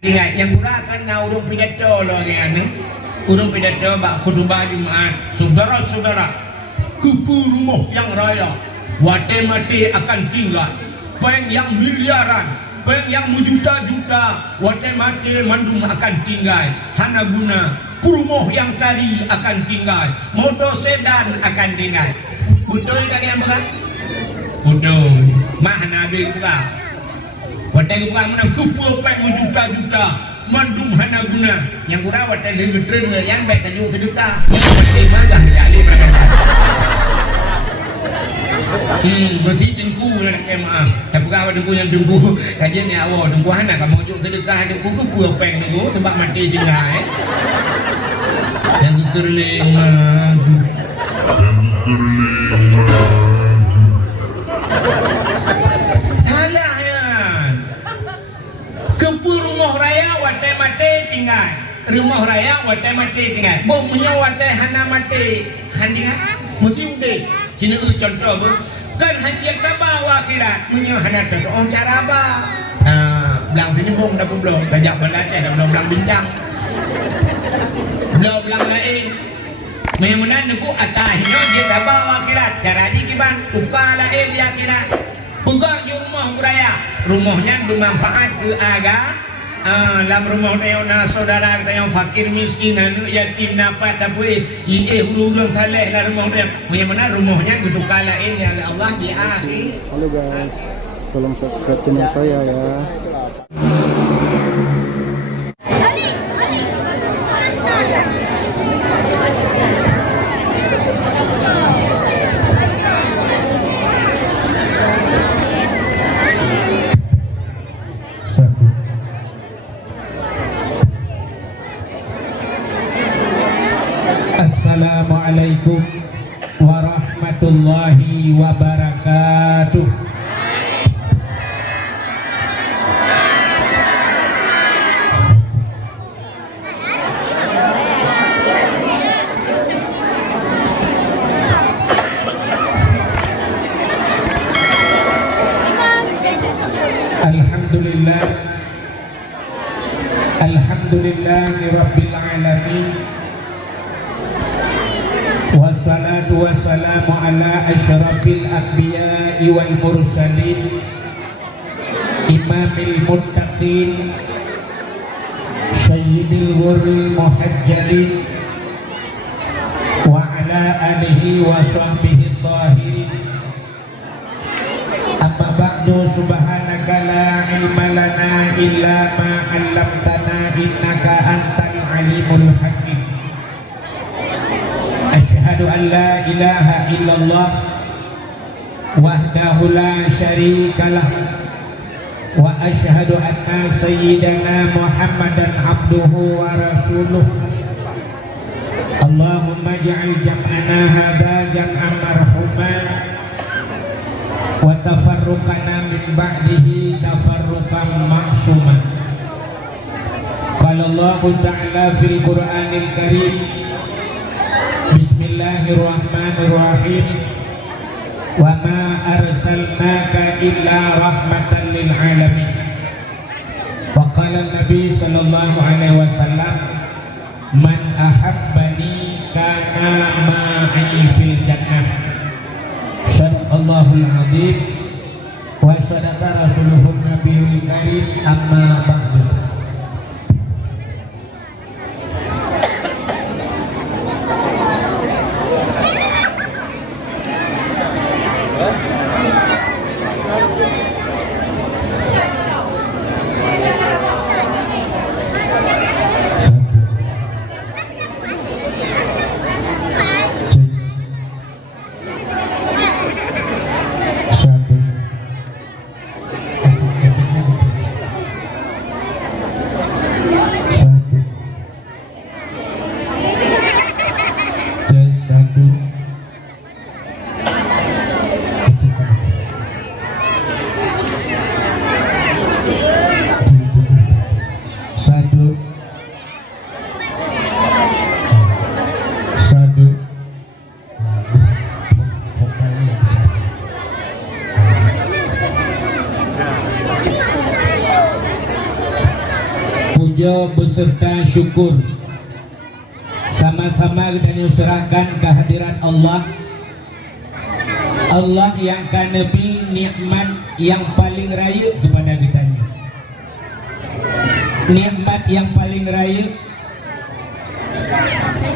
Ingat yang gurakan na urung pidato lo ni urung pidato bak khutbah Jumaat. Saudara-saudara, kupu rumah yang raya wate mati akan tinggal. Peng yang miliaran, peng yang juta-juta wate mati mandum akan tinggal. Hana guna rumah yang tadi akan tinggal. Motor sedan akan tinggal. Betul kan yang bukan? Betul. Mah nabi bukan. Watai bukan mana kupu peng juta-juta mandum hana guna yang guna watai lebih tren yang baik tajuk sejuta watai magang jadi berapa bersih tengku lah kemah tapi kau tengku yang tengku kajian ni awak tengku hana kamu juk sedekah tengku kupu peng tengku sebab mati tinggal yang terling rumah raya watai mati tinggal bom punya watai hana mati hanjingan mesti udah sini contoh bu kan hanjir kaba akhirat punya hana contoh orang cara apa belang sini bom dah belum banyak belajar dah belum belang bincang belum belang lain memunan aku atahnya dia kaba akhirat cara ni kiban uka lain di akhirat buka di rumah raya rumahnya bermanfaat ke agama dalam rumah na saudara yang fakir miskin anu yatim napa tapi huru-huru saleh dalam rumah dia bagaimana rumahnya gitu kalain ya Allah di akhir. Halo guys, tolong subscribe channel saya ya. Assalamualaikum warahmatullahi wabarakatuh. Alhamdulillah, alhamdulillahirabbil alamin. Wassalatu wassalamu ala asyrafil anbiya'i wal mursalin imamil muttaqin sayyidil ghurril muhajjalin wa ala alihi wa sahbihi tahirin amma ba'du subhanaka la ilma lana illa ma 'allamtana innaka antal alimul hakim. Asyhadu an la ilaha illallah wahdahu la syarikalah wa asyhadu anna sayyidana Muhammadan abduhu wa rasuluh. Allahumma ja'al jam'ana hadza jam'an marhuman wa tafarruqana min ba'dihi tafarruqan ma'suman. Qala Allah ta'ala fil Qur'anil Karim Bismillahirrahmanirrahim. Wa ma arsalnaka illa rahmatan lil alamin. Wa qala Nabi sallallahu alaihi wasallam, man ahabbani kana ma'i fil jannah. Sadaqallahul azim wa sadaqa rasuluhun nabiyul karim. Amma ba'du. puja beserta syukur sama-sama kita serahkan kehadiran Allah. Allah yang kanebi nikmat yang paling raya kepada kita. Nikmat yang paling raya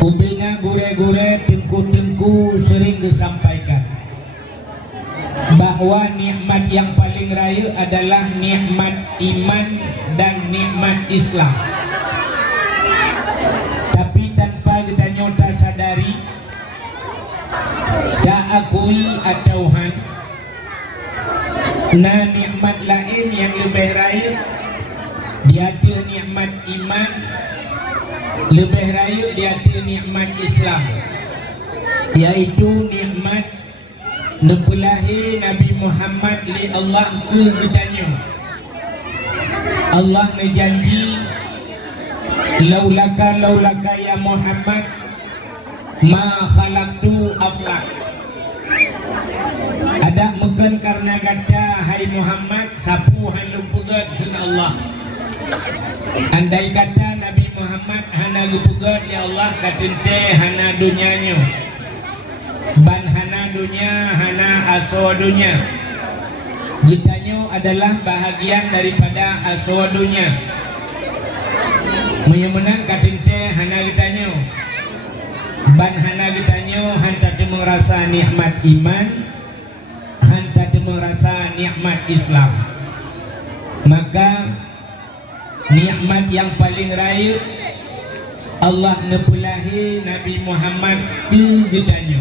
ubina gure-gure tengku-tengku sering disampaikan bahwa nikmat yang paling raya adalah nikmat iman dan nikmat Islam. Tapi tanpa kita nyata sadari, tak akui atau nah nikmat lain yang lebih raya di hati nikmat iman, lebih raya di hati nikmat Islam, yaitu nikmat nepulahi Nabi Muhammad li Allah ke gedanya. Allah menjanji laulaka ya Muhammad ma khalaqtu aflak. Ada mungkin karena kata hai Muhammad sapu halu pegat dengan Allah. Andai kata Nabi Muhammad hana gupegat ya Allah katente hana dunianya, ban hana dunia hana aso dunia. Gitanyo adalah bahagian daripada aso dunia. Menyemenang katente hana gitanyo, ban hana gitanyo hanta temu rasa nikmat iman, hanta temu rasa nikmat Islam. Maka nikmat yang paling raya Allah nepulahi Nabi Muhammad ke gedanya.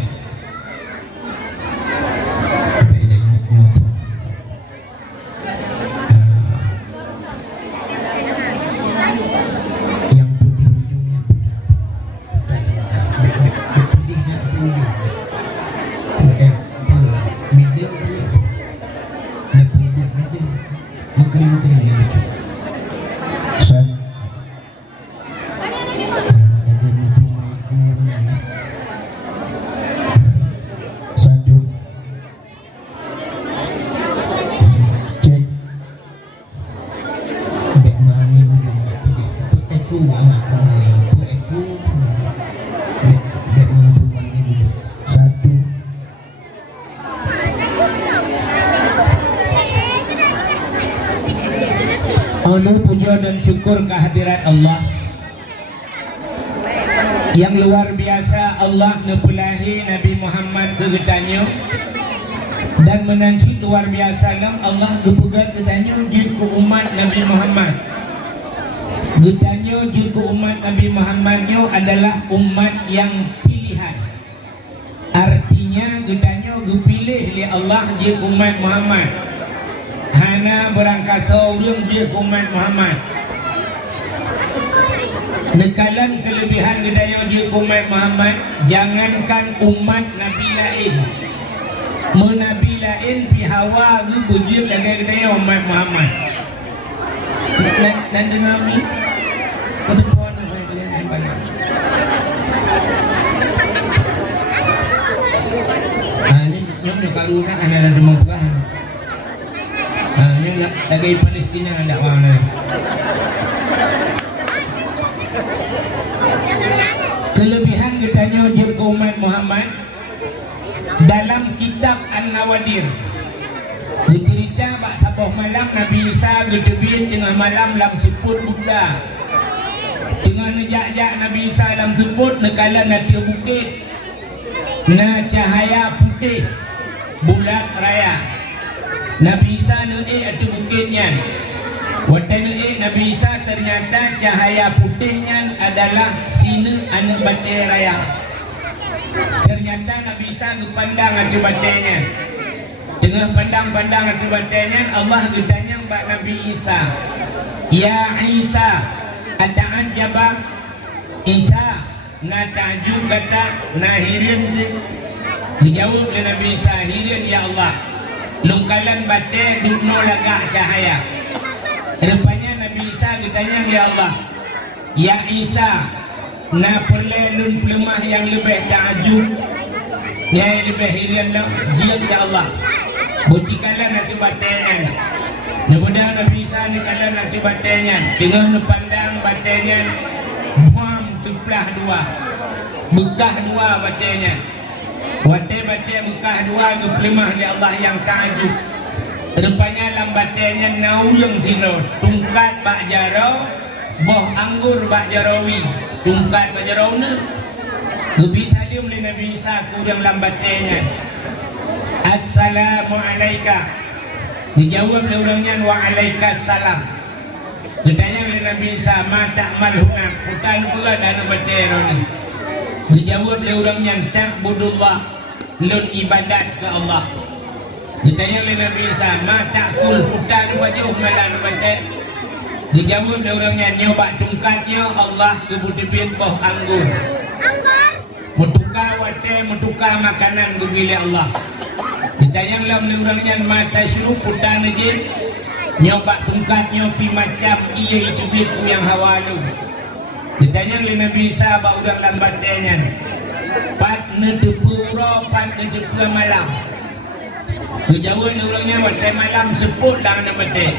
Ulur puja dan syukur kehadirat Allah yang luar biasa. Allah nepulahi Nabi Muhammad ke gedanya dan menanci luar biasa lam Allah gepegat gedanya jika umat Nabi Muhammad. Gedanya jika umat Nabi Muhammadnya adalah umat yang pilihan. Artinya gedanya dipilih oleh Allah jika umat Muhammad. Hana berangkat seorang je umat Muhammad. Nekalan kelebihan gedaya je umat Muhammad, jangankan umat Nabi lain, menabi lain pihawa tu bujur dengan gedaya umat Muhammad. Dan dengar ni, ketupuan apa yang kalian banyak. Ini nyok nak karuna anak ada mengkuah. Yang lagi Palestina ada mana? Kelebihan katanya jika umat Muhammad dalam kitab An-Nawadir dicerita bak sabah malam Nabi Isa gedebin tengah malam lam sebut Buddha. Tengah nejak-jak Nabi Isa lam sebut negala nanti bukit na cahaya putih bulat raya. Nabi Isa nu'e atu bukitnya. Waktu nu'e Nabi Isa ternyata cahaya putihnya adalah sini anu batai raya. Ternyata Nabi Isa kepandang atu batainya. Tengah pandang-pandang atu batainya, Allah ditanya kepada Nabi Isa, ya Isa, ata'ajaba Isa, na ta'jub kata na hirin. Dijawab oleh Nabi Isa, hirin ya Allah. Lungkalan batai dudno lagak cahaya. Rupanya Nabi Isa ditanya ya Allah, ya Isa, na perle nun pelemah yang lebih ta'ajub, yang lebih hirian lah, jian ya Allah. Bukikalan nanti batainya. Namudah Nabi Isa ni kala nanti batainya. Tengah nu pandang batai batenya buam teplah dua bekah dua batenya bate bekah dua tu pelimah di Allah yang ta'ajub rupanya lambatnya nauyang sino tungkat bak jarau boh anggur bak jarawi tungkat bak jarau ni lebih talim li Nabi Isa kurang lambatnya Assalamualaikum dijawab oleh orangnya wa alaikassalam ditanya oleh Nabi Isa mata malhuna hutan pula dan batero ni dijawab oleh orangnya ta'budullah lun ibadat ke Allah ditanya oleh Nabi Isa mata kul hutan wajah malan batet dijawab oleh orangnya nyoba tungkatnya Allah kebutipin boh anggur mutukar wate mutukar makanan berbila Allah ditanya oleh orangnya mata syuruk hutan aja nyoba tungkatnya pi macam iya itu biku yang hawalu ditanya oleh Nabi Isa bak udang lambatnya pat nedepuro pat nedepura malam kejauhan orangnya waktu malam seput dah nampak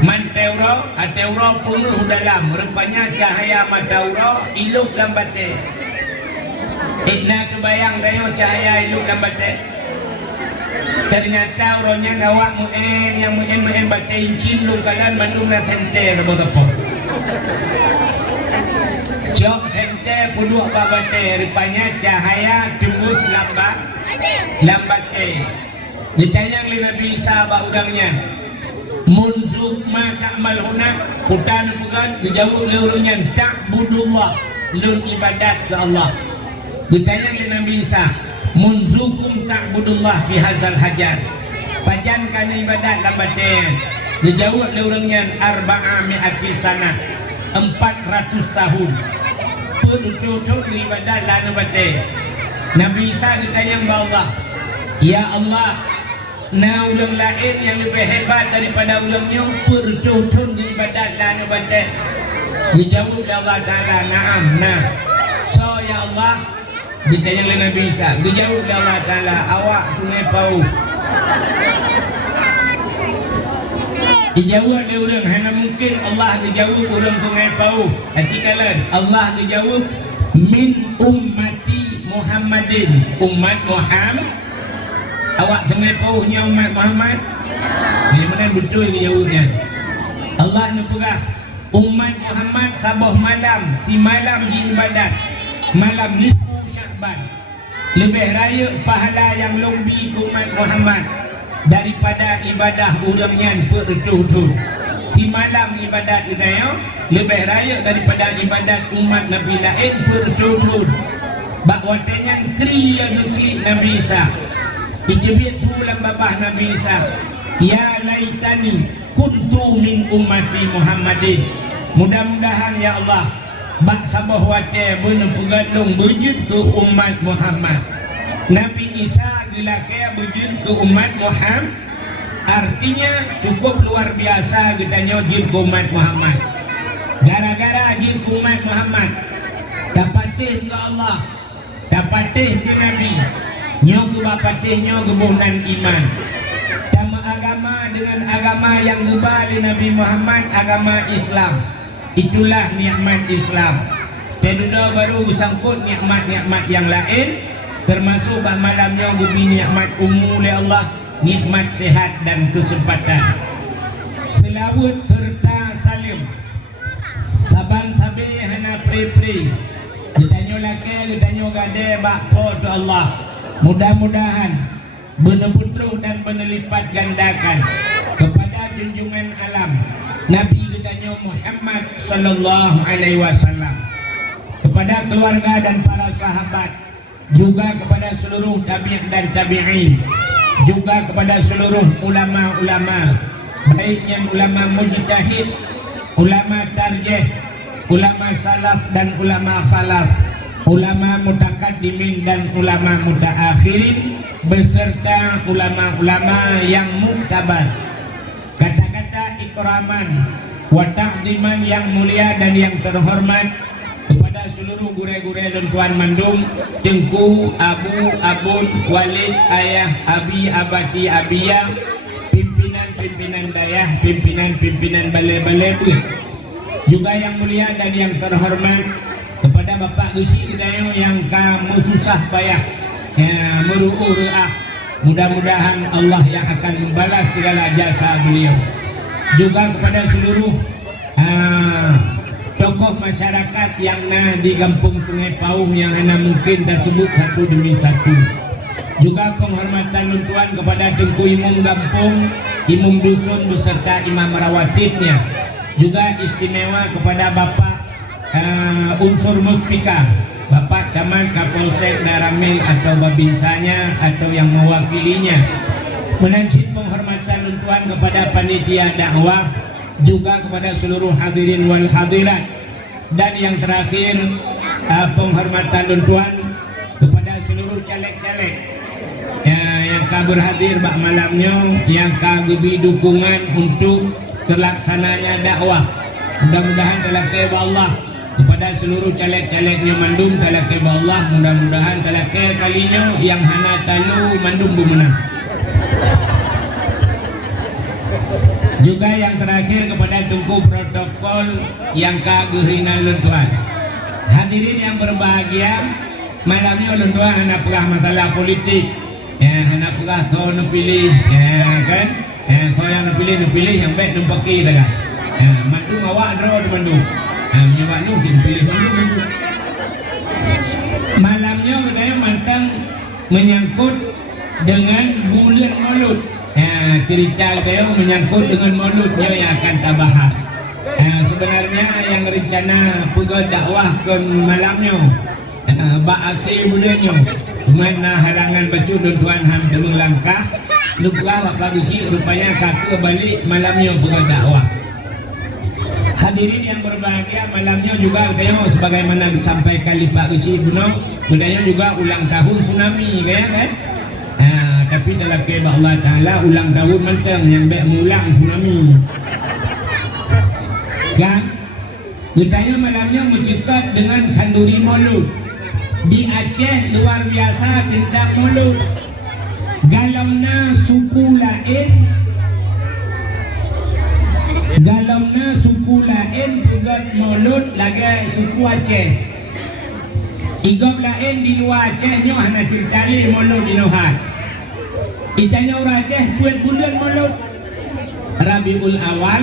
manteuro ateuro penuh dalam rupanya cahaya matauro iluk lambatnya ikna kebayang dayo cahaya iluk lambatnya ternyata orangnya nawak muen yang muen baca incin lu kalian mandung na tente nabo tapo jok tente puluh babate rupanya cahaya tembus lambat ditanya oleh Nabi Isa bak udangnya munzuk ma ta'mal huna hutan bukan dijawab oleh orangnya ta'budullah lun ibadat ke Allah ditanya oleh Nabi Isa munzukum ta'budullah fi hazal hajar pajan kana ibadat lambatnya dijawab oleh orangnya arba'a mi'ati sana 400 tahun perutut ibadat lambatnya Nabi Isa ditanya kepada Allah ya Allah nah ulang lain yang lebih hebat daripada ulangnya percotong di ibadat lah nabadah dijawab oleh Allah Ta'ala na'am nah so ya Allah ditanya oleh Nabi Isa dijawab oleh Allah Ta'ala awak sungai Pau dijawab oleh orang hanya mungkin Allah dijawab orang sungai Pau acikalan Allah dijawab min ummati Muhammadin umat Muhammad awak tengah pauhnya umat Muhammad dari mana betul jawabnya Allah nyepurah umat Muhammad sabah malam si malam di ibadat malam nisfu Sya'ban lebih raya pahala yang lebih umat Muhammad daripada ibadah orangnya bertutur si malam ibadat itu lebih raya daripada ibadat umat Nabi lain bertutur bakwatanya kri yang Nabi Isa dijebit sulam babah Nabi Isa ya laitani kuntu min ummati Muhammadin mudah-mudahan ya Allah bak sabah wate benepugadung bejut ke umat Muhammad Nabi Isa gilakaya bejut ke umat Muhammad artinya cukup luar biasa katanya jin ke umat Muhammad gara-gara jin ke umat Muhammad dapatih ke Allah dapatih ke Nabi nyo ke bapatih nyo kebunan iman sama agama dengan agama yang gebali Nabi Muhammad agama Islam itulah nikmat Islam tedudo baru sangkut nikmat-nikmat yang lain termasuk bah malamnya gubi nikmat umum oleh Allah nikmat sehat dan kesempatan selawat serta salim saban sabi hana pri-pri ditanya laki ditanya gade bakpo tu Allah mudah-mudahan benar-benar dan menelipat gandakan kepada junjungan alam Nabi kita Muhammad sallallahu alaihi wasallam kepada keluarga dan para sahabat juga kepada seluruh tabi'in dan tabi'in juga kepada seluruh ulama-ulama baik yang ulama mujtahid ulama tarjih ulama salaf dan ulama khalaf ulama mutakaddimin dan ulama mutaakhirin beserta ulama-ulama yang muktabar kata-kata ikraman wa ta'ziman yang mulia dan yang terhormat kepada seluruh gure-gure dan tuan mandum tengku abu abun walid ayah abi abati abiyah pimpinan-pimpinan dayah pimpinan-pimpinan balai-balai Juga yang mulia dan yang terhormat kepada Bapak Gusi Gedayo yang kamu susah payah meru'ah. Mudah-mudahan Allah yang akan membalas segala jasa beliau. Juga kepada seluruh tokoh masyarakat yang di Kampung Sungai Pauh yang mungkin tersebut satu demi satu. Juga penghormatan luntuan kepada Tengku Imam Kampung, Imam Dusun beserta Imam Rawatibnya. Juga istimewa kepada Bapak unsur Muspika, Bapak Camat, Kapolsek, Daramil atau Babinsanya atau yang mewakilinya. Menanjib penghormatan luntuan kepada panitia dakwah, juga kepada seluruh hadirin wal hadirat. Dan yang terakhir penghormatan luntuan kepada seluruh caleg-caleg yang berhadir bak malamnya, yang kagebi dukungan untuk terlaksananya dakwah. Mudah-mudahan dalam kehendak Allah kepada seluruh caleg-calegnya mandum dalam kehendak Allah, mudah-mudahan dalam kalinya yang hana talu mandum bumenang. Juga yang terakhir kepada tungku protokol yang kagehinan luntuan. Hadirin yang berbahagia, malamnya luntuan hendak pegah masalah politik, hendak pegah so pilih, kan? So yang pilih yang baik numpaki dah. Mandung awak draw di mandung. Menyewa nung sih pilih mandung. Malamnya budaya mantang menyangkut dengan bulan Maulud. Cerita saya menyangkut dengan Mauludnya yang akan kita bahas. Sebenarnya yang rencana pergi dakwah ke malamnya, bak akhir budanya, mana halangan baca tuan ham tengah langkah. Lupa Bapak Gusi rupanya kakak balik malamnya pergi dakwah. Hadirin yang berbahagia, malamnya juga katanya sebagaimana disampaikan oleh Pak Gusi Gunung, katanya juga ulang tahun tsunami kan? Tapi dalam kehendak Allah Ta'ala ulang tahun manteng yang baik mengulang tsunami kan? Katanya malamnya mencekap dengan kanduri Maulud di Aceh, luar biasa tentang Maulud. Galamna suku lain pegat Maulud lagi suku Aceh. Igam lain di luar Aceh nyo hana ceritali Maulud di Nohat. Itanya orang Aceh buat bulan Maulud Rabiul Awal,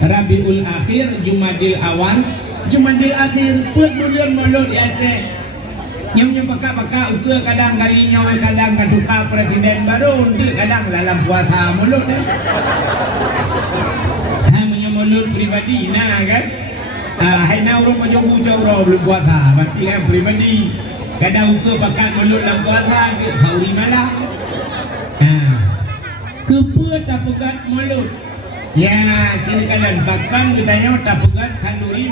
Rabiul Akhir, Jumadil Awal, Jumadil Akhir buat bulan Maulud di Aceh. Yang pakak ukur kadang kalinya kadang ketuka presiden baru untuk kadang dalam puasa Maulud Maulud pribadi nah kan. Hai na urang majobu jauh belum puasa berarti kan pribadi. Kadang ukur pakak Maulud dalam puasa ke sauri malam. Kepua tak pegat Maulud. Ya, ciri kalian bahkan ditanya tak pegat kanduri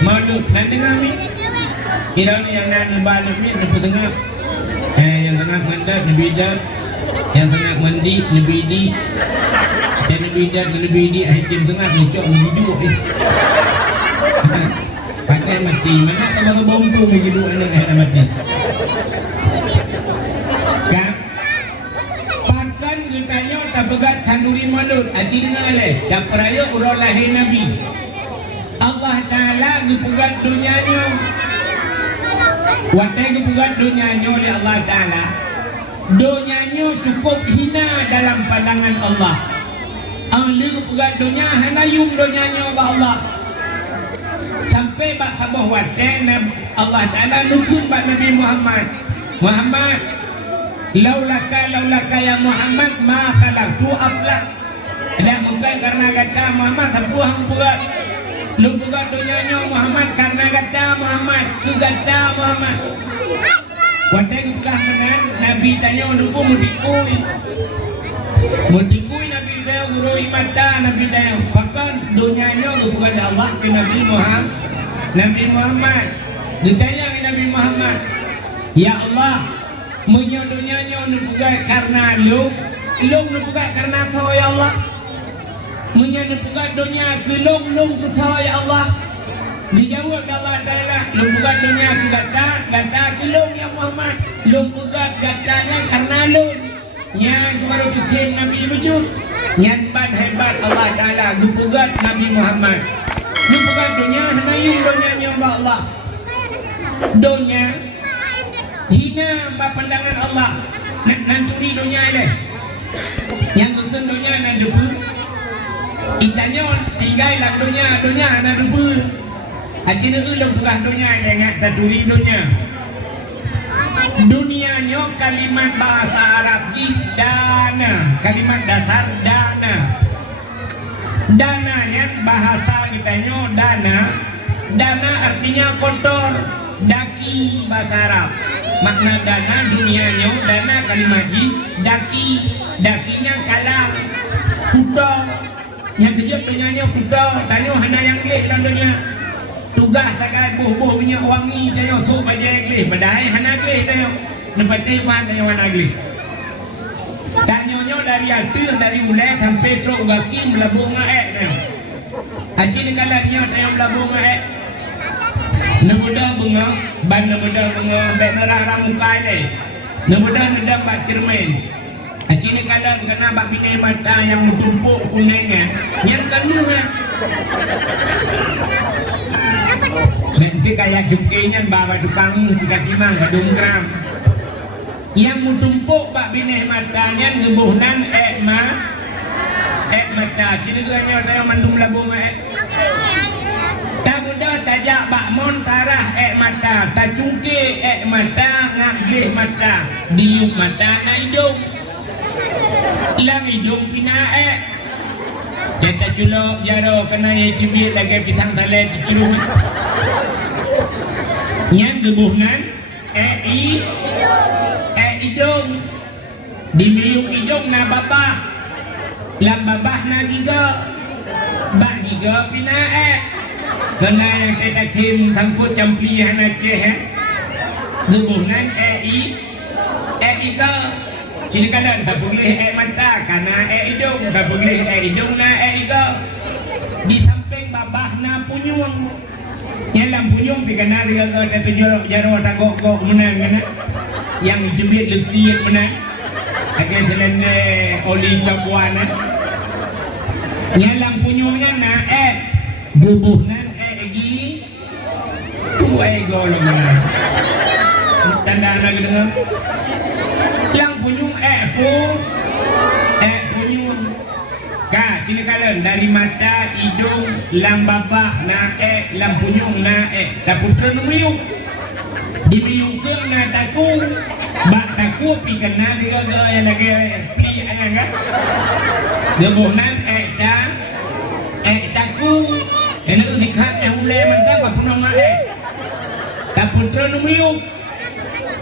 Maulud. Nanti kami kira ni yang nak balik ni nak tengah. Yang tengah mandar Nabi Jar, yang tengah mandi Nabi Di, dan Nabi Jar Nabi Di hakim tengah ngecok hidup ni. Pakai mati mana kalau bombo hidup anak yang mati. Kan? Pakan ditanya tak pegat kanduri Maulud. Aci dengar leh. Tak peraya urang lahir Nabi. Allah Ta'ala ngepegat dunianya. Watai ngepegat dunianya oleh Allah Ta'ala. Dunianya cukup hina dalam pandangan Allah. Ahli ngepegat dunia hanayum dunianya oleh Allah. Sampai bak sabah watai Allah Ta'ala nukun bak Nabi Muhammad. Muhammad, laulaka ya Muhammad ma khalaqtu aflak. Ada mungkin karena kata Muhammad sebuah pegat. Lu pegat dunianya Muhammad karena kata Muhammad, tu kata Muhammad. Watai bukan menan Nabi tanya dulu mutikui. Mutikui Nabi dia guru mata Nabi dia. Bahkan dunianya bukan Allah ke Nabi Muhammad. Nabi Muhammad ditanya ke Nabi Muhammad, ya Allah, munya dunianya nu pegat karena lu nu pegat karena kau ya Allah. Munya nu pegat dunia ke long ke kau ya Allah. Dijawab Allah Ta'ala, lu pegat dunia ke gata ke long ya Muhammad. Lu pegat gatanya karena lu. Yang baru bikin Nabi Muhammad. Yang hebat Allah Ta'ala, lu pegat Nabi Muhammad. bukan dunia hanayung dunianya Allah. Dunia hina pandangan Allah. Nanturi dunia ini. Yang tuntun dunia nan debu. Itanya tinggal dalam dunia nan debu. Acina ulang bukan dunia dengan tanturi dunia. Dunianya kalimat bahasa Arab dana, kalimat dasar dana. Dana yang bahasa kitanya dana artinya kotor, daki bahasa Arab. Makna dana dunianya dana kalimat dakinya kalah, kuda. Yang kejap dunianya kuda, tanya hana yang leh dalam dunia. Tugas takkan buh minyak wangi tayo sok bajai glih badai hana glih tayo nepati wan tayo wan glih tanyonya dari atur dari ulai sampai truk gaki melabung ngaek tayo haji ni kalannya tayo melabung ngaek nemuda bunga ban nemuda bunga bek nerah muka ini nemuda nedang bak cermin haji ni kalan kena bak pinai mata yang tumpuk kuningnya yang kedua nanti kayak jukenya bawa tukang tiga timang kedungkram yang mutumpuk bak bineh matanya ngebuhnan mata cini ganya tayo mandum labung tak muda tajak bak mon tarah mata tak cungke mata ngagih mata diuk mata na hidung lang hidung pina jata culok jaro kena ye cibit lagi pitang tale cucurut yang gebuhnan hidung dibiuk hidung na babah lam babah na giga bak giga pina kena yang kita kim sangkut campihan aceh gebuhnan giga cini kalan tak boleh mata karena hidung tak boleh hidung na giga di samping babah na punyung yang punyung pikana dia kata tujuh jaro tak gok menang kan yang jebit lekliat menang akan selene oli cabuan yang punyungnya na bubuhnan gi tu gol menang tanda nak dengar yang punyung punyung ka sini kalian dari mata hidung lam babah na lam punyung na taputra numiyung dibiyungkeun na taku bak taku pikana dia gaya lagi pli anga gebuhnan taku ene udikan ule mantap bak punong taputra numiyung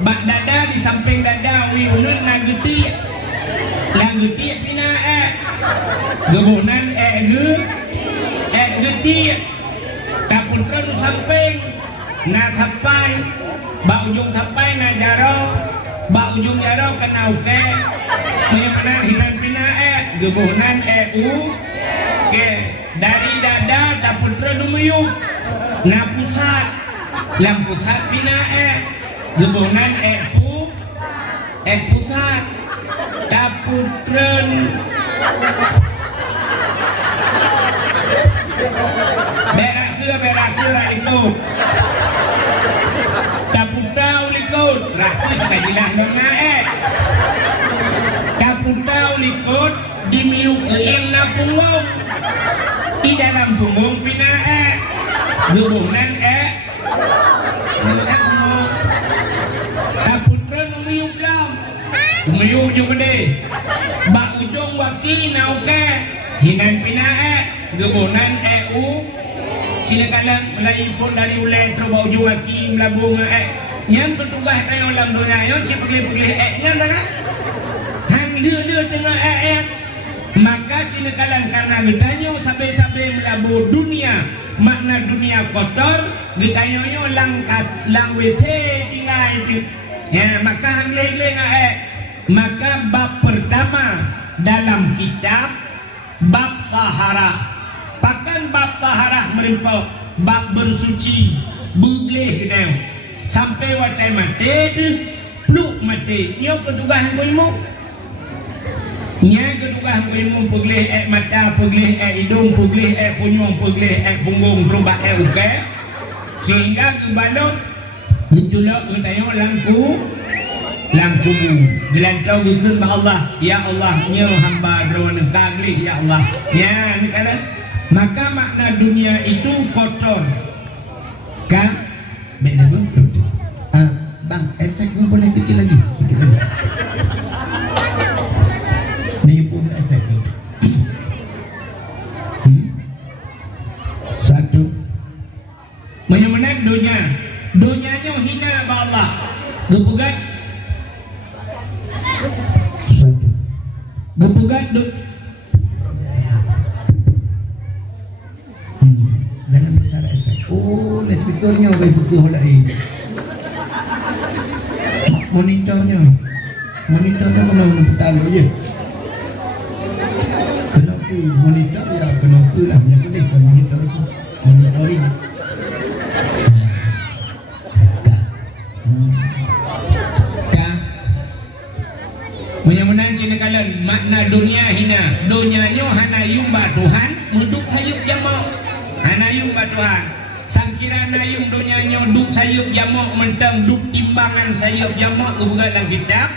bak dada di samping dada uyunun na gede lang gede pina gebuhnan gede taputra nu samping na tapai bak ujung tapai na jaro bak ujung jaro kena uke menyemenan hinan pina gebuhnan ke dari dada taputra nu meyuk na pusat lam pusat pina gebuhnan pusat taputren berak ke itu taputau likut rakyat sebagilah nona taputau likut dimiuk yang na punggung di dalam punggung pina gebuhnan taputren memiuk lam memiuk juga deh bak ujung waki nauke hinan pina gebuhnan sini kalang Melayu pun dari ulai terus bau ujung waki melabung yang bertugas tayo dalam dunia yang si pegli-pegli yang tak hang dia tengah maka sini kalang karena getanyo sampai melabur dunia makna dunia kotor getanyo lang WC tinggal itu ya maka hang leng maka bab pertama dalam kitab bab taharah pakan bab taharah merimpau bab bersuci bugleh gedeu sampai watai mati tu pluk mati nyo ketugas ilmu Nya kedua ilmu peglih mata, peglih hidung, peglih punyung, peglih punggung, terubat uke. Sehingga kebalot gejolak bertanya langku gelantau gukun ba Allah, ya Allah nya hamba drone kaglih ya Allah. Ya ni kata maka makna dunia itu kotor. Ka beda bang. Bang, efeknya boleh kecil lagi. Ni pun efek. Satu. Menyamanan dunianya hina ba Allah. Gepegat. Satu. Gepegat jangan bicara efek. Oh, speakernya bagi buku holai. Monitornya kalau tahu je. Kena ke monitor ya kena ke lah punya boleh ke monitor tu. Monitoring. Menyamanan cina kalan makna dunia hina. Dunianya hana yumba Tuhan, muduk hayuk jamak. Hana yumba Tuhan. Sangkira nayung dunianya duk sayup jamak mentang duk timbangan sayup jamak kebuka dalam kitab.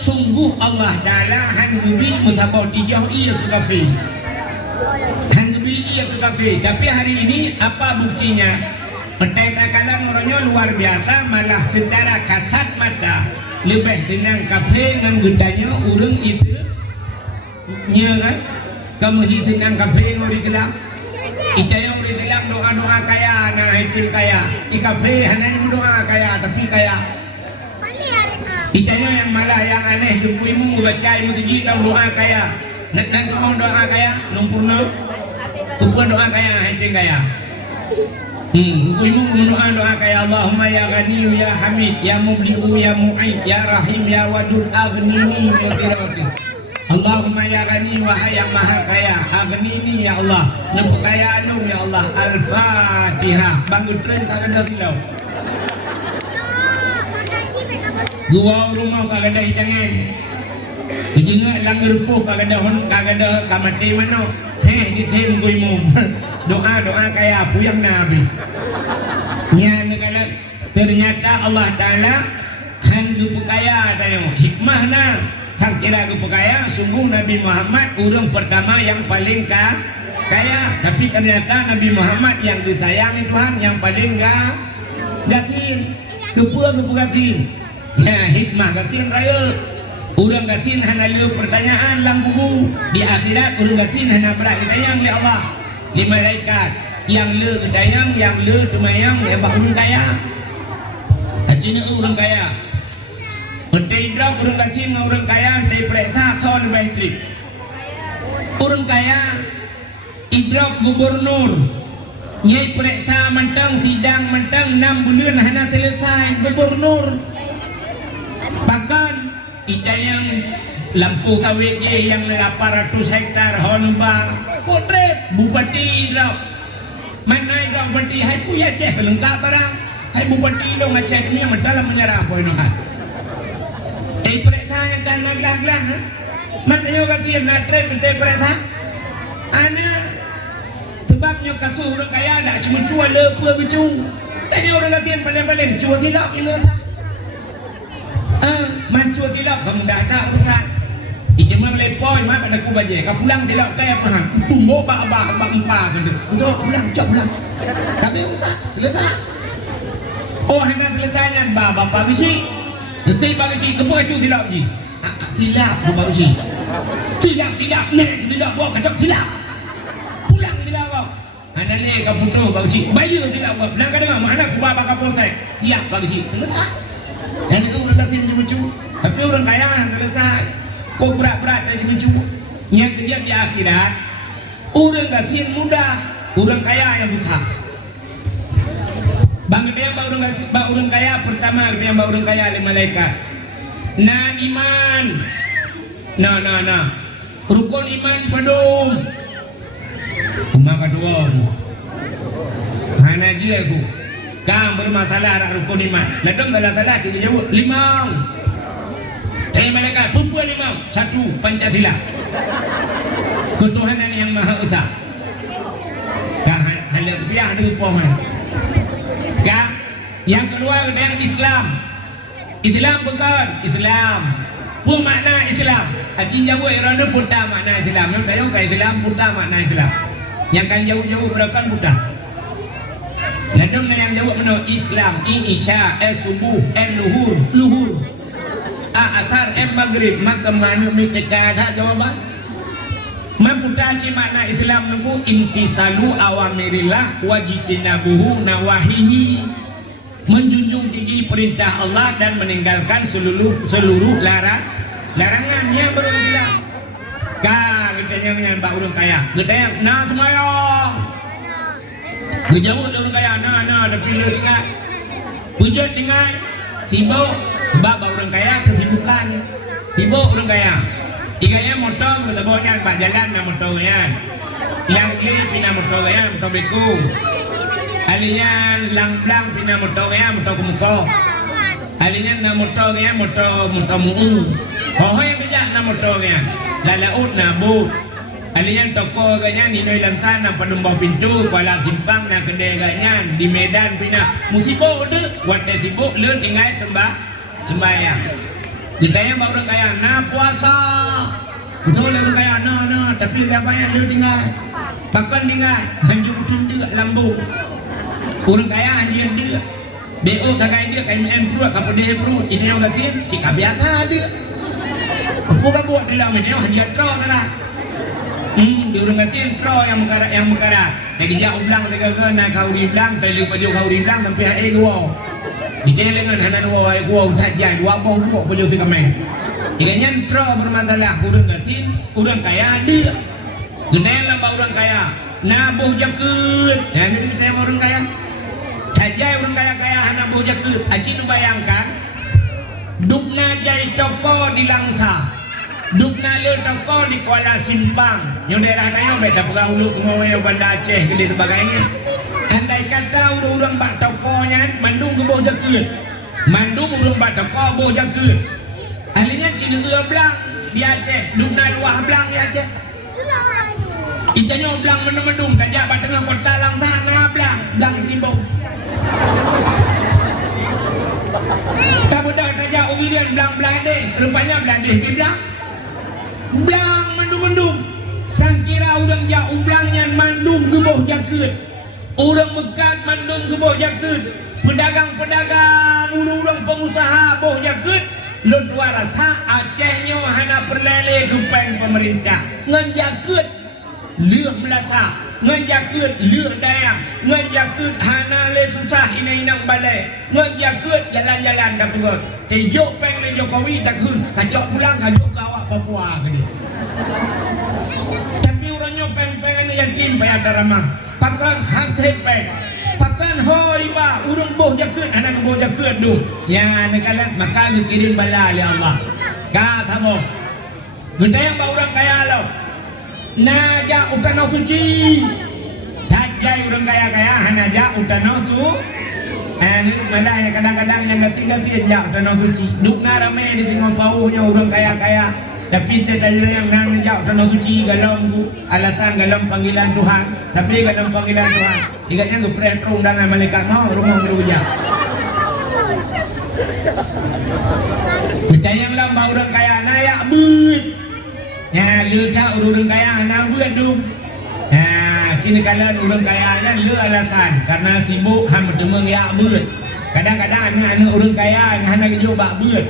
Sungguh Allah Ta'ala hanggebi mutabau tijah iya ke kafir. Hanggebi iya ke kafir. Tapi hari ini apa buktinya? Pertanyaan orangnya luar biasa, malah secara kasat mata lebih dengan kafir dengan gedanya urang itu nya kan kamu itu dengan kafir ori gelap. Ita yang uri dalam doa-doa kaya, nah itu kaya. Ika fe hanya doa kaya, tapi kaya. Ita yang malah yang aneh, jumpuimu baca imu tuji dalam doa kaya. Nak kau doa kaya, numpurna. Upur doa kaya, itu kaya. Jumpuimu doa kaya. Allahumma ya Ghani ya Hamid ya Mubliu ya Mu'id ya Rahim ya Wadud aghnini min khirati. Allahumma ya Ghani wahai yang maha kaya, aghnini ya Allah, nyebut kaya anu ya Allah. Al-Fatihah. Bangun tren kagak ada silau. Gua rumah kagak ada hidangan. Kejinga langgar puh kagak ada kamati mano. Di tim kuimu. Doa kaya puyang nabi. Nya negala ternyata Allah Taala hanggu kaya tayo. Hikmahna sang kira kaya, sungguh Nabi Muhammad orang pertama yang paling kaya. Tapi ternyata Nabi Muhammad yang disayangi Tuhan yang paling gatin. Kepua gatin. Ya hikmah gatin raya. Orang gatin hana le pertanyaan lang buku. Di akhirat orang gatin hana berat ditayang oleh Allah. Di malaikat yang le ditayang, yang le tumayang hebat orang kaya. Acina orang kaya. Menteri drop orang kecil dengan orang kaya dari periksa son baik. Orang kaya idrop gubernur nyai periksa mentang sidang mentang 6 bulan hanya selesai gubernur. Bahkan kita yang lampu kawin yang 800 hektar honba potret bupati drop mana drop bupati hai punya cek lengkap barang hai bupati dong ngecek ni mendalam menyerah poin kan. Periksa yang kan gelas-gelas matanya kata nak trade menteri periksa anak sebabnya kasus orang kaya tak cuma cuan lepa kecu tanya orang kata yang paling-paling cuan silap ni letak mancua silap kamu dah tak pesan ijemang lepoi mak pada aku baje kau pulang silap kaya paham tunggu bak empah gitu betul pulang cok pulang tapi letak oh hanya selesainya bapak bisi nanti bagi si kepo itu silap ji. Silap bagi si. Silap nek silap bawa kacau silap. Pulang silap bawa. Ana le ka putu bagi si. Bayu silap bawa. Nang kadang mana ku bapa ka polsek. Siap bagi si. Letak. Dan itu udah latin di mencu. Tapi orang kaya kan letak. Kok berat-berat jadi mencu. Yang kerja di akhirat orang latin mudah, orang kaya yang susah. Bang dia orang kaya pertama dia orang kaya oleh malaikat. Nah iman. Nah. Rukun iman pedung. Umma kedua. Hana dia aku. Kang bermasalah rak rukun iman. Ladong salah jadi jawab 5. Dari malaikat perempuan 5. 1 Pancasila. ketuhanan yang maha esa. Hanya rupiah di pohon. Yang kedua dengan Islam. Islam bukan Islam. Apa makna Islam? Haji Jawa irana putar makna Islam. Yang kaya ke Islam putar makna Islam. Yang kan jauh-jauh berakan putar. Ladang yang jawab mana Islam, Isya, subuh, luhur, luhur. Atar maghrib, maka mana mereka ada jawaban? Memputaci makna Islam nunggu intisalu awamirillah wajitinabuhu nawahihi, menjunjung tinggi perintah Allah dan meninggalkan seluruh larangannya baru Islam. Kita yang mbak urang kaya, kita yang nah semaya, ngejauh urang kaya, nah pilih tinggal, pujat tinggal, tiba sebab urang kaya kesibukan, tiba urang kaya. Iganya motor kita bawanya pak jalan na motornya, yang kiri pindah motornya motor beku, alinya lang pindah motornya motor kemuko, alinya na motornya motor muu, yang bijak na motornya, lalaut na bu, alinya toko ganya di Lantan na penumbang pintu, Kuala Simpang na kedai ganya di Medan pindah, musibuk tu, waktu sibuk lu tinggal sembahyang. Kita yang baru kaya, nah puasa. Betul lah kaya, nah. Tapi siapa yang lu tinggal? Bahkan tinggal, hanjur tunda lambu. Orang kaya hanjur dia. BO kakak dia, KMM perut, kapal dia perut. Ini yang latin, cika biasa dia. Bukan buat dia lah, macam hanjur terus lah. Dia orang latin terus yang mekarat. Jadi dia ulang, naik kauri ulang, tali baju kauri ulang, sampai hari gua. Di jelengan hana dua gua utajai dua bau gua baju si kami. Iganya tro bermasalah urang gatin, urang kaya dia. Gede lah urang kaya. Nabuh jakut. Ya jadi kita urang kaya. Tajai urang kaya hana buh jakut. Aci tu bayangkan. Dukna jai toko di Langsa. Dukna le toko di Kuala Simpang. Yang daerah kaya beda pegawai hulu kemudian Banda Aceh gede sebagainya. Andai kata urang bak tokonya mandung ke bawah jakut, mandung urang bak toko bawah jakut. Alinya Cina belang di Aceh, dukna luah belang di Aceh. Itanya belang mendung kajak bak tengah kota Langsa na belang sibuk. Tak mudah kajak ubidian belang deh, rupanya belang deh belang mendung. Sangkira urang jak belangnya mandung ke bawah jakut. Orang mekat mandung ke bawah jakut, pedagang-pedagang, orang pengusaha bawah jakut, luar rata Acehnya hana perlele kupeng pemerintah, ngejakut leuh melata, ngejakut leuh daya, ngejakut hana le susah inang balai, ngejakut jalan-jalan dah perut. Tejuk peng le Jokowi takun, kacok pulang kacok ke awak Papua ke dia. Tapi orangnya peng-pengen yatim payah darama. Pakan hantepeng, pakan hoiba, urun boh jakut, anak boh jakut tu. Ya nekalan maka dikirim bala oleh Allah. Kata mo, kita yang orang kaya lo, naja utano suci, tajai orang kaya hanaja utano su. Ini malah yang kadang-kadang yang ganti-ganti aja utano suci. Dukna ramai di tengah pauhnya orang kaya. Tapi tidak yang nang jauh tanah suci galam alatan galam panggilan Tuhan. Tapi galam panggilan Tuhan. Iganya ngepret undangan malaikat no rumah berujak. Percaya lah orang kaya nayak buat. Ya luda orang kaya nak buat tu. Ya cina kalan orang kayanya lu alatan karena sibuk ham bertemu yak buat. Kadang-kadang anak orang kaya hana kerja bak buat.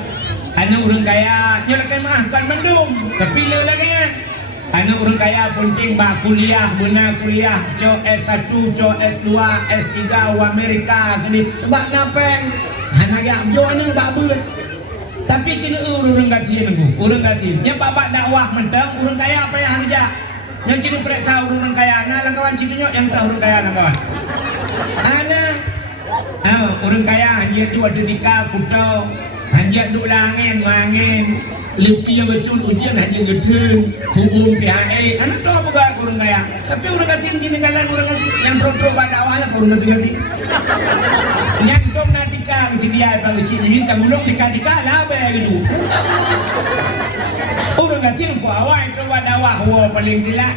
Anak orang kaya nyalakan makan mendung tapi le lagi kan anak orang kaya penting bak kuliah benar kuliah co S1 co S2 S3 ke Amerika gini sebab napeng anak yang jo ni bak buat tapi kini orang gati nunggu orang gati nya babak dakwah mentang orang kaya apa yang harja yang cini prek tahu orang kaya nah langkawan cininya yang tahu orang kaya langkawan anak orang kaya dia tu ada nikah putra hanya duk langin mangin lepi yang betul ujian hanya gedeng hubung PHA anak tu apa gak kurang kaya tapi orang kati gini kalan orang kati yang pro-pro pada awalnya kurang kati yang tom natika dia bagi cini minta bulog tika lah bayar gitu orang gatin ku awak itu wadawah wa paling tidak.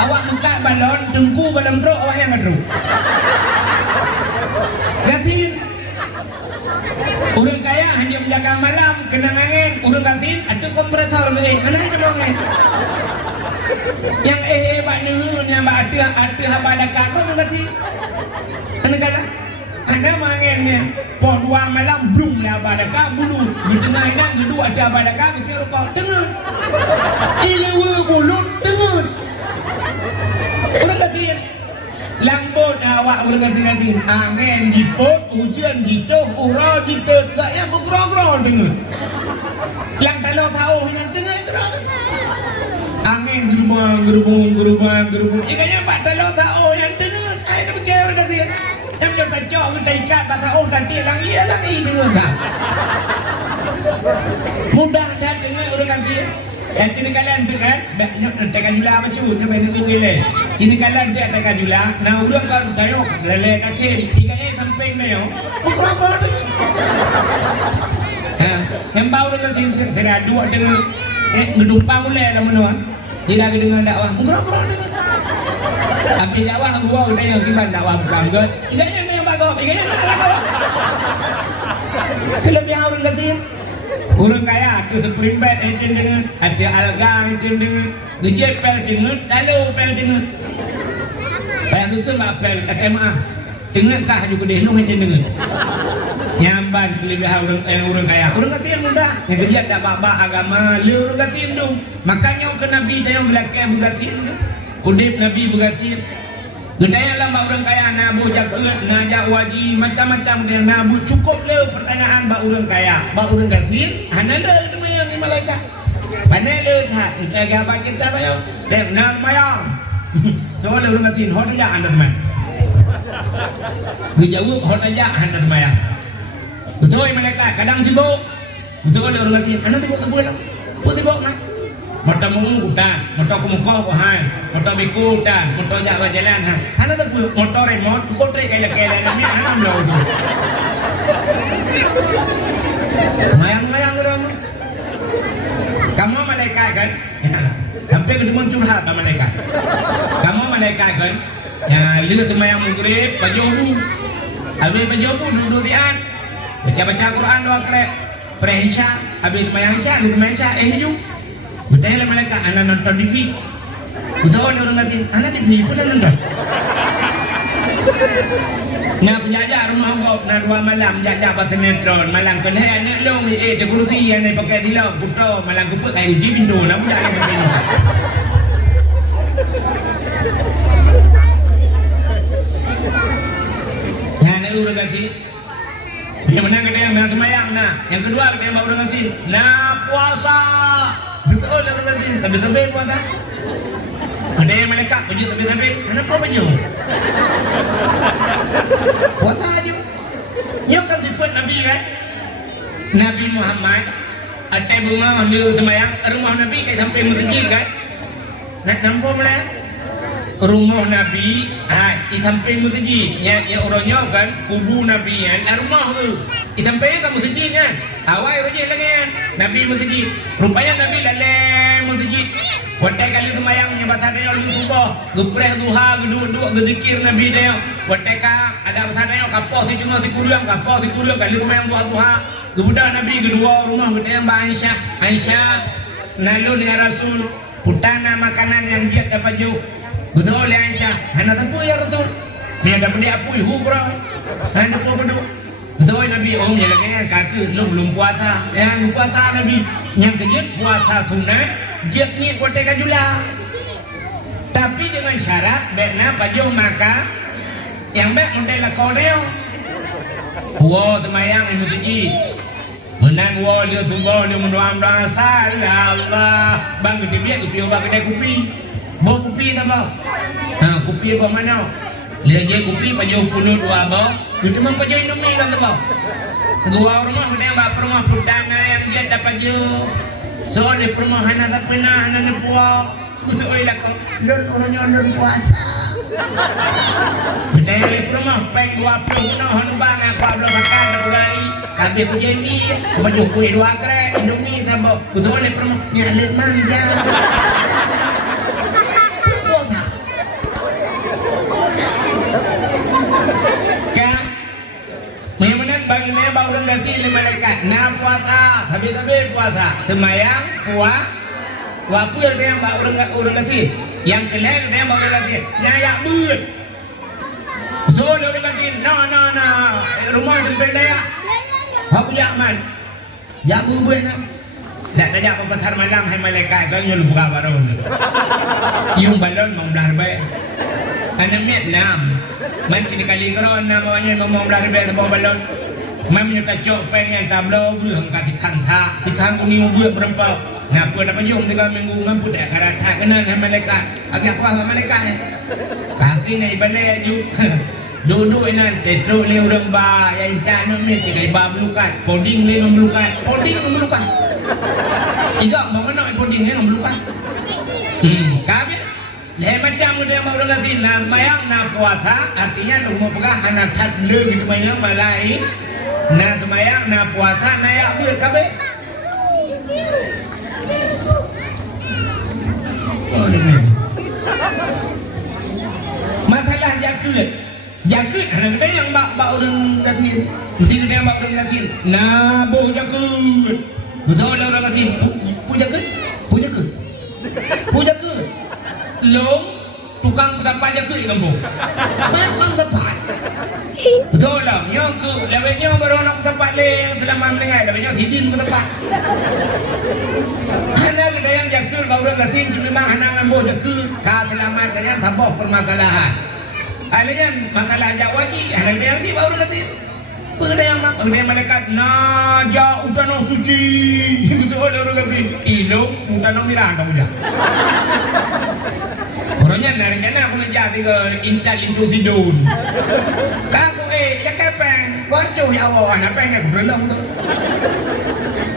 Awak buka balon tengku dalam perut awak yang ngedru. Gatin. Urang kaya hanya menjaga malam kena angin. Urang gatin ada kompresor ni. Anak itu dong. Yang bak nuhun yang bak ada haba dekat kau gatin. Anak kata ada mangennya. Po dua malam belum lah haba dekat bulu. Di tengah inang kedua ada haba dekat kira kau dengar. Ilewa bulut dengar. Urang gatin. Lambut awak berganti-ganti angin jiput, hujan jituh, urau jituh tak yang bergerau-gerau dengar lang talau tahu yang dengar gerau angin gerubung ikatnya pak talau tahu yang dengar saya nak percaya berganti yang kita cok kita ikat bahasa nanti lang iya lang ini dengar tak mudah dah dengar berganti. Yang sini kalian tu kan, tekan jula apa cu, sampai nunggu gile. Sini kalian dia tekan jula, nah urang kau tayo, lele kaki, ikatnya samping ni yo. Berapa tu? Hembau dengan sini, tidak dua dengan ngedumpang boleh ada mana? Tidak dengan dakwah, berapa tu? Ambil dakwah gua udah yang gimana dakwah bukan juga. Ikatnya ni yang bagus, ikatnya nak kau. Kelebihan orang kecil. Urang kaya tu seperimbet engine dengan ada alga engine dengan ngejepel dengan talu pel dengan bayang tu mak pel KMA dengan kah juga deh lu engine dengan nyamban kelebihan urang kaya urang kaya mudah yang kerja tak baba agama lu urang kaya tu makanya ke nabi tayang belakang begatin udip nabi begatin gedaya lah orang kaya nabu jaket najak waji macam-macam dia nabu cukup le pertanyaan bak orang kaya bak orang gatin hanala tu yang malaikat pandai le tak kita gaba kita tayo dan nak mayang so le orang gatin hot aja anda teman gejauh hot aja anda teman betul malaikat kadang sibuk betul le orang gatin anda sibuk lah sibuk nak mata mengutan, mata kumuka ko hai, mata bikutan, mata jalan jalan ha. Hana tu motor remote, kotre kaya ni hana mlo tu. Mayang orang. Kamu malaikat kan? Sampai ke demun curhat sama malaikat. Kamu malaikat kan? Ya lihat mayang maghrib, pajobu. Habis pajobu duduk dian. Baca-baca Quran doa krek. Prehisha, habis mayang isya, hijau. Betul lah mereka, anak nonton TV. Betul orang ngatin, anak TV pun dah nonton. Nak penjajah rumah gop, nak 2 malam jajah pasal sinetron, malam kena anak long, terkurusi yang ni pakai dilau, putra, malam kuput kayu uji pintu, nak budak yang begini. Yang nak orang ngatin, yang menang kena yang nak semayang, nah. Yang kedua kena orang ngatin, nak puasa. Betul lah nanti, tapi puasa. Ada yang mereka pergi tapi, anak kau baju. Puasa aja. Yang kan sifat Nabi kan, Nabi Muhammad. Ada bunga ambil semayang, rumah Nabi kayak sampai masjid kan. Nak nampak mana? Rumah Nabi, di samping masjid. Yang orangnya kan, kubu Nabi kan, rumah tu. Di samping kan masjid kan. Awal rajin lagi kan, Nabi masjid. Rupanya Nabi dalam masjid. Watai kali semayangnya bahasa dia lu subuh, gepreh duha, geduduk, gezikir Nabi dia. Watai ka ada bahasa dia kapok si cuma si kuriang kali semayang duha. Kemudian Nabi kedua rumah gedeng Aisyah. Aisyah nalu dengan Rasul putana makanan yang dia dapat jauh. Betul ya Aisyah, anak tapu ya Rasul. Dia dapat dia apui hubra. Anak apa betul? Betul Nabi om ya lagi kaki belum puasa. Yang puasa Nabi yang kejut puasa sunat. Jetnya kotekan jula. Tapi dengan syarat bekna pajo maka yang bek model koreo. Wo temayang ini masjid. Menang wo dia tunggu dia mendoa merasa Allah. Bang gede biar kopi obat kedai kopi. Bawa kopi tak apa? Kopi apa mana? Lihat je kopi pajo pulut dua bawa. Kita memang pajo Indomie dan tak apa. Dua rumah dia bak rumah putana yang dia dapat je. So di perumahan tak pernah nak puas. Kusoi lah kau. Dan orangnya nak puasa. Dari rumah peng 20 noh bang aku belum makan bukai. Tapi aku jadi baju kuih 2 krek Indomie sabok. Betul le rumah nyalet manja. Puasa. Kan? Memang bagi saya baru ganti le malaikat. Nah puasa, habis-habis puasa. Semayang, wapur dia baru ganti. Yang kelain dia baru ganti. Nyayak buat. So dia ganti. Nah. Rumah tempel dia. Aku jaman. Jamu buat nak. Tak tajak pasar malam hai malaikat kau nyuruh buka baru. Yung balon mau belah baik. Ana Vietnam. Macam ni kali keron namanya mau belah baik bawa balon. Mamnya kacau pengen tablo belum kati kanta. Di kangku ni buat berempau. Ngapa dapat jom 3 minggu mampu tak karata kena hai malaikat. Agak kuah malaikat. Kaki ni balai aju. Duduk nan tetruk le urang ba yang tak nak ni tiga ba melukat. Poding le melukat. Tidak mau nak poding le melukat. Kami le macam dia mau lagi nak mayang nak puasa artinya lu mau pegah anak tat le gitu mayang malai. Nak mayang nak puasa nak ya buat kabe. Masalah jakut ada yang bak orang kasih mesti dia bak orang kasih nabuh jakut betul orang kasih puja ke long tukang tempat jakut kampung tukang tempat betul lah yang ke lewatnya baru nak tempat le yang selama mendengar lewatnya hidin ke tempat hanya ada yang jakut bak orang kasih memang hanya ngambil jakut kah selamat kaya tambah permasalahan. Alian makalah jawaji, ada yang di baru nanti. Pengendai malaikat naja utano suci. Betul orang kata. Ilo utano miranda muda. Orangnya narikana aku ngejati ke intal itu sidun. Kaku ya kepeng, warjo ya Allah, anak pengen berlong tu.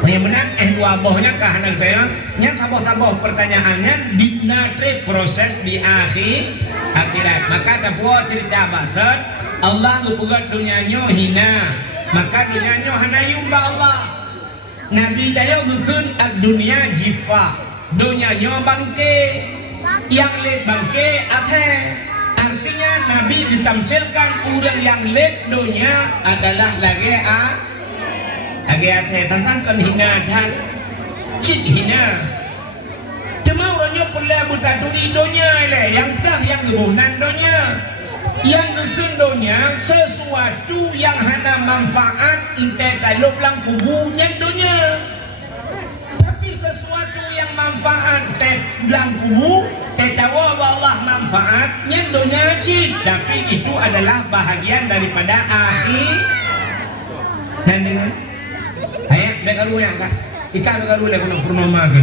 Yang benar dua bohnya kahanan saya. Yang saboh pertanyaannya dinatre proses di akhirat. Maka tak buat cerita basat Allah ngepugat dunianya hina. Maka dunianya hanayum ba Allah. Nabi daya gukun dunia jifa. Dunianya bangke. Yang lek bangke ate. Artinya Nabi ditamsilkan orang yang lek dunia adalah lagi ate tentangkan hina dan cit hina. Cuma orangnya pula buta duri dunia le yang dah yang kebunan dunia yang kesun dunia sesuatu yang hana manfaat entah taluk lang kubunya dunia tapi sesuatu yang manfaat teh lang kubu teh tawa Allah manfaatnya dunia cip tapi itu adalah bahagian daripada akhir dan dengan ayat bekaru yang kah ikan bekaru le kono purnama ke.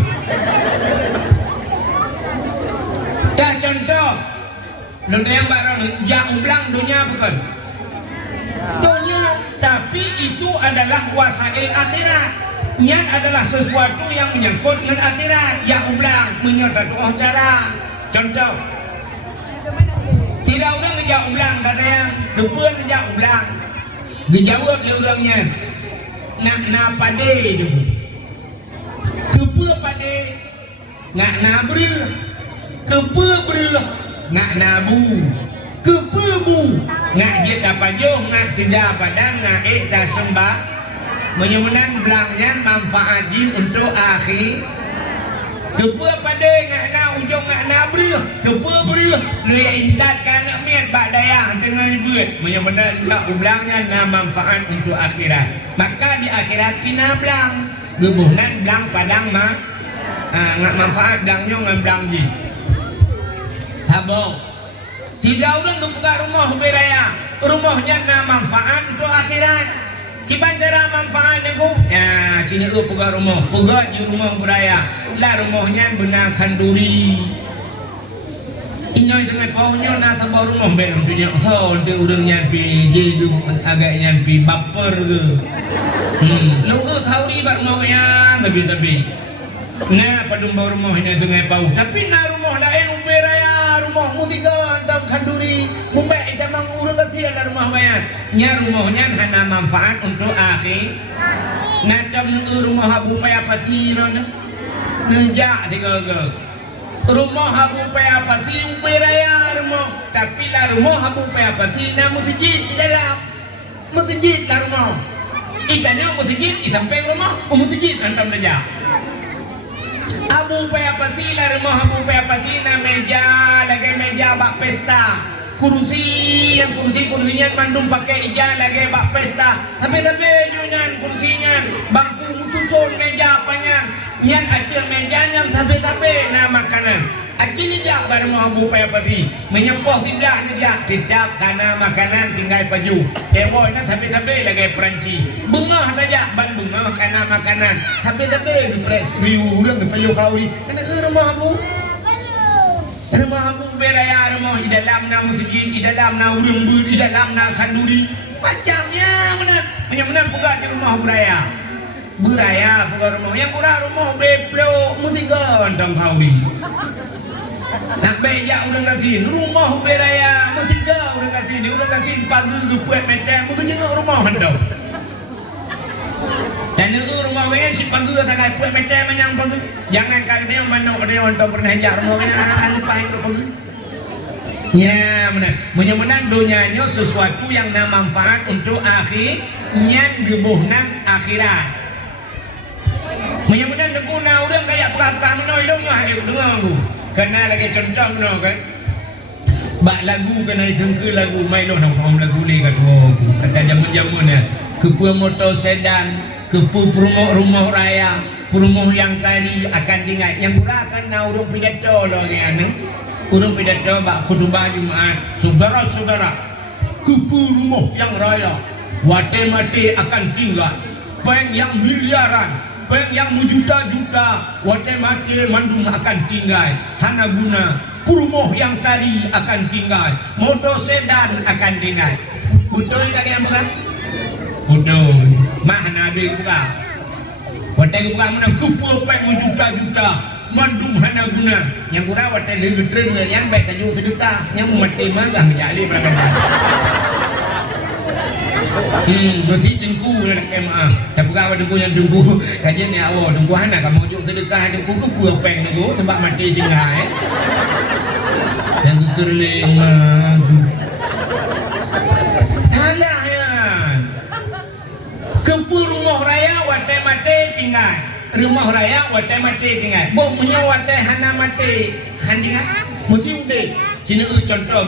Dah contoh, dunia yang baru yang ulang dunia bukan dunia, tapi itu adalah wasail akhirat. Yang adalah sesuatu yang menyangkut dengan akhirat. Yang ulang menyertai doa cara. Contoh, tidak orang ngejak ulang, ada yang kepuan ngejak ulang. Dijawab dia orangnya, nak pade itu, kepuan pade, nak nabri. Kepe berulah ngak nabu kepe bu ngak je dapat jo ngak tidak padang ngak tak sembah menyemenan belangnya manfaat ji untuk akhir kepe pada ngak na ujung ngak nabri kepe berulah dia intatkan nak miat bak daya dengan buat menyemenan belangnya na manfaat untuk akhirat maka di akhirat kena belang gebunan belang padang ngak manfaat belangnya ngak belang ji Habong. Tidak orang membuka rumah beraya. Rumahnya na manfaat untuk akhirat. Kiban cara manfaat itu? Ya, sini lu buka rumah. Buka di rumah beraya. Lah rumahnya benakan duri. Ini dengan paunya na tambah rumah belum punya. So, dia orang nyampi jadi agak nyampi baper ke. Lu tahu ribat ngomongnya tapi. Nah, padung bau rumah ini dengan pau. Tapi na rumah lain beraya. Rumah musika dalam kanduri sila rumah bayan nya rumahnya hana manfaat untuk akhir nadam neu rumah habu paya pati nona nejak tiga rumah habu paya pati uberaya rumah tapi lah rumah habu paya pati na masjid di dalam masjid lah rumah ikannya masjid di samping rumah masjid antam nejak Abu Payapati lah rumah Abu Payapati na meja lagi meja bak pesta kursinya mandum pakai ija lagi bak pesta tapi junyan kursinya bangku mutusun meja apanya nyan acil mejanya tapi na makanan acil ija baru mau Abu Payapati menyempoh tidak karena makanan tinggal baju boy na tapi lagi Peranci bunga saja ban bunga karena makanan tapi udah kepeluh kau ni kena rumah Abu beraya rumah di dalam na masjid di dalam na urung di dalam na kanduri macamnya benar buka di rumah beraya buka rumah yang kurang rumah beplo mesti ganteng kau ni nak beja udah kasih rumah beraya mesti udah kasih pagi buat macam mesti rumah hendak dan rumah wean si pagi sangat buat macam yang pagi jangan kali dia mana dia untuk pernah jar rumahnya alpai pagi ya benar dunianya sesuatu yang nama manfaat untuk akhirnya gebuhnan akhirat benar deguna orang kayak perang menoi dong dengar kena lagi contoh no kan bak lagu kena dengke lagu main nong lagu ni kata jaman-jamannya kepu motor sedan kepu rumah raya rumah yang kali akan tinggal yang akan urung pidato loh ni urung pidato bak khutbah Jumaat saudara-saudara kepu rumah yang raya wate-mate akan tinggal bank yang miliaran bank yang juta-juta wate-mate mandung akan tinggal hana guna rumah yang tadi akan tinggal motor sedan akan tinggal betul tak yang bukan betul mah nabi buka wate buka mana kupu bank juta-juta mandung hana guna yang kurang wate lebih tren yang baik kaju sejuta yang mati magang jadi berapa bersih dengku nak kemah tapi kalau dengku yang dengku kajian ni awak dengku anak kamu juk sedekah dengku ke puapeng dengku sebab mati tinggal yang kerling salah ya ke rumah raya wate mati tinggal rumah raya wate mati tinggal bom punya wate hana mati handingan mesti udah sini contoh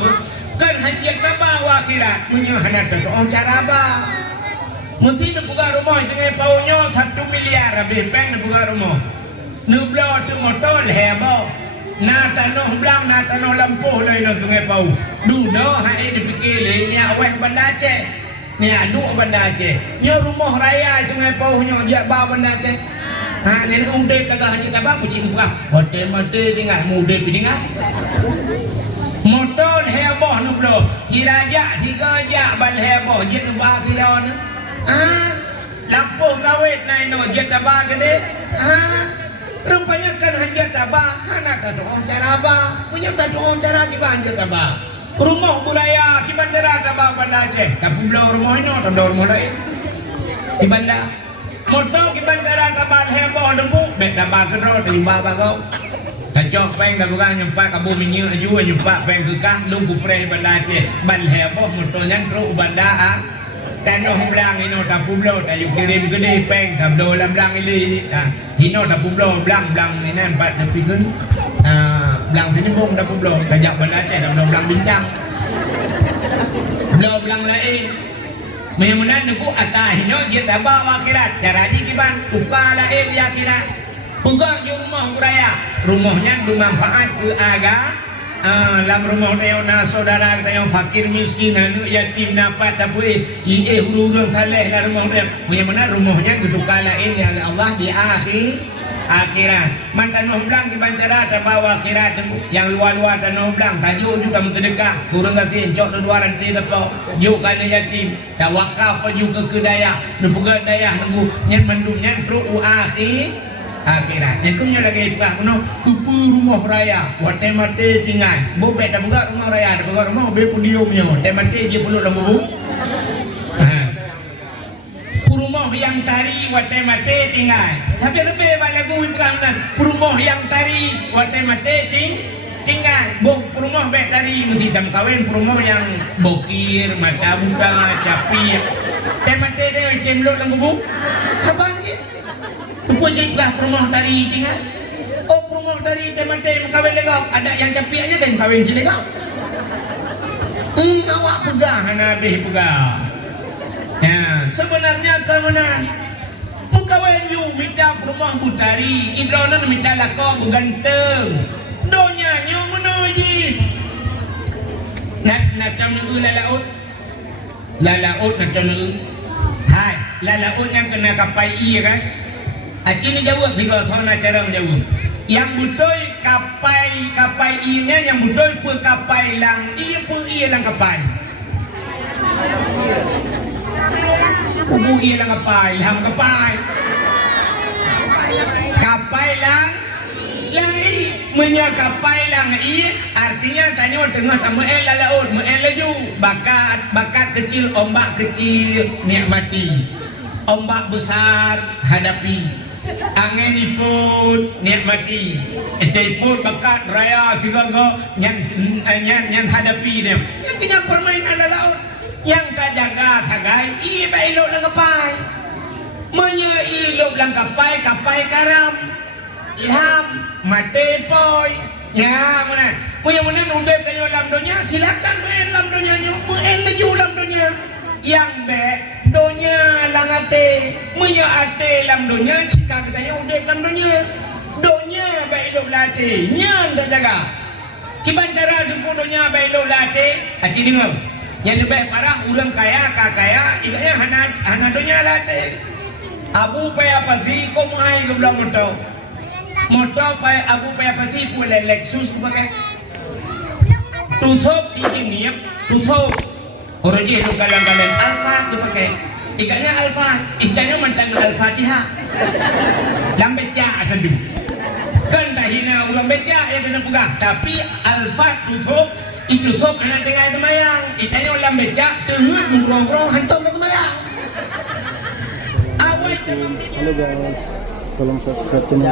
kan hajat naba akhirat punya hana orang cara apa mesti buka rumah dengan paunya 1 miliar lebih peng buka rumah nublo tu motor hebo na tanah belang na tanah lampuh dari sungai pau dudo hai dipikir ni awak banda Aceh ni adu banda Aceh nyo rumah raya sungai pau nyo dia ba banda Aceh ha ni udep tagah ni tabak pucing buka hotel mate tinggal mude tinggal motor heboh nublo kiraja tiga ban heboh jet ba kiron lampuh kawit nai no jet ba gede rupanya kan hajat tabah anak kata orang cara apa punya kata orang cara di banjir tabah rumah budaya di bandara tabah Banda Aceh tapi belum rumah ini atau rumah lain di bandar motor di bandara tabah heboh demu bet tabah kedua terima bagau kacau peng dah bukan nyempak kabu minyak juga nyempak peng kekah nunggu pre Banda Aceh ban heboh motornya terus bandar tanah belang ini tapu belau tayu kirim gede peng tabu belang ini hino tapu belau belang ini empat tapi kan belang sini bung tapu belau banyak Banda Aceh tabu belang bincang belang lain memunan aku atah hino kita bawa akhirat cara dikiban ukala akhirat pegang rumah raya rumahnya bermanfaat ke agama dalam rumah na saudara yang fakir miskin anu yatim dapat tapi hurung saleh dalam rumah dia punya mana rumahnya gitu kalain yang Allah di akhirat mantan belang di bancara terbawa akhirat yang luar-luar tanah belang tajuk juga mensedekah kurang kasih cok luaran tidak tahu juk kana yatim tawakal juga ke daya nempuga daya nunggu nyen mandumnya perlu akhirat. Yang kumnya lagi buka kuno kupu rumah raya. Wate mate tinggal. Bobek dah buka rumah raya. Dah buka rumah be pudio punya. Wate mate dia peluk dalam bubu. Rumah yang tari wate mate tinggal. Tapi balik lagu bukan nan. Rumah yang tari wate mate tinggal. Rumah baik tari mesti jam kawin. Rumah yang bokir, mata buka, capi. Mate dia peluk dalam bubu. Apa sih? Upajiklah rumah tari tinggal. Oh rumah tari mate kawin legap. Ada yang capi aja kan kawin si legap. Awak pegang, Nabi pegang. Ya, sebenarnya kemenang. Mukawan you minta rumah butari, Ibrana minta lakau ganteng. Donya nyo menuji. Nak tamu lalaut. Lalaut nak tamu. Hai, lalaut yang kena kapai iya kan? Acini jauh tiga tahun acara jauh. Yang betul kapai iya yang betul pun kapai lang iya pun iya lang kapai. Kubu iya lang kapai, ham kapai. Kapai lang i, menya kapai lang i, artinya tanya tengah sama laut, laju, bakat kecil, ombak kecil, nikmati, ombak besar hadapi, angin iput nikmati, iput bakat raya sigaga yang hadapi dia, yang punya permainan laut. Yang tak jaga tagai, iya ilok lang kapai. Menya ilok lang kapai karam. Ilham, mate poy. Ya, mana? Menya nundep kayo dalam dunia, silakan main dalam dunia nyo, main laju dalam dunia. Yang be, dunia lang ate. Menya ate dalam dunia, jika kita nyo undep dalam dunia. Dunia baik ilok late, nyan tak jaga. Kiban cara duku dunia baik ilok late, aci dengar. Yang lebih parah orang kaya kakaya ikatnya hana dunia late. Abu paya pasti ko mai gubla moto paya abu paya pasti pula Lexus pakai tusop ini tusop orang je lu kalang Alfa tu pakai ikatnya Alfa ikatnya mantan Al-Fatihah lambeca asedu kan tak hina orang beca yang kena pegang tapi Alfa tusop itu sok anak tengah semayang itanya ulang becak terus mengrong-rong hantam ke semayang awal Halo guys, tolong subscribe channel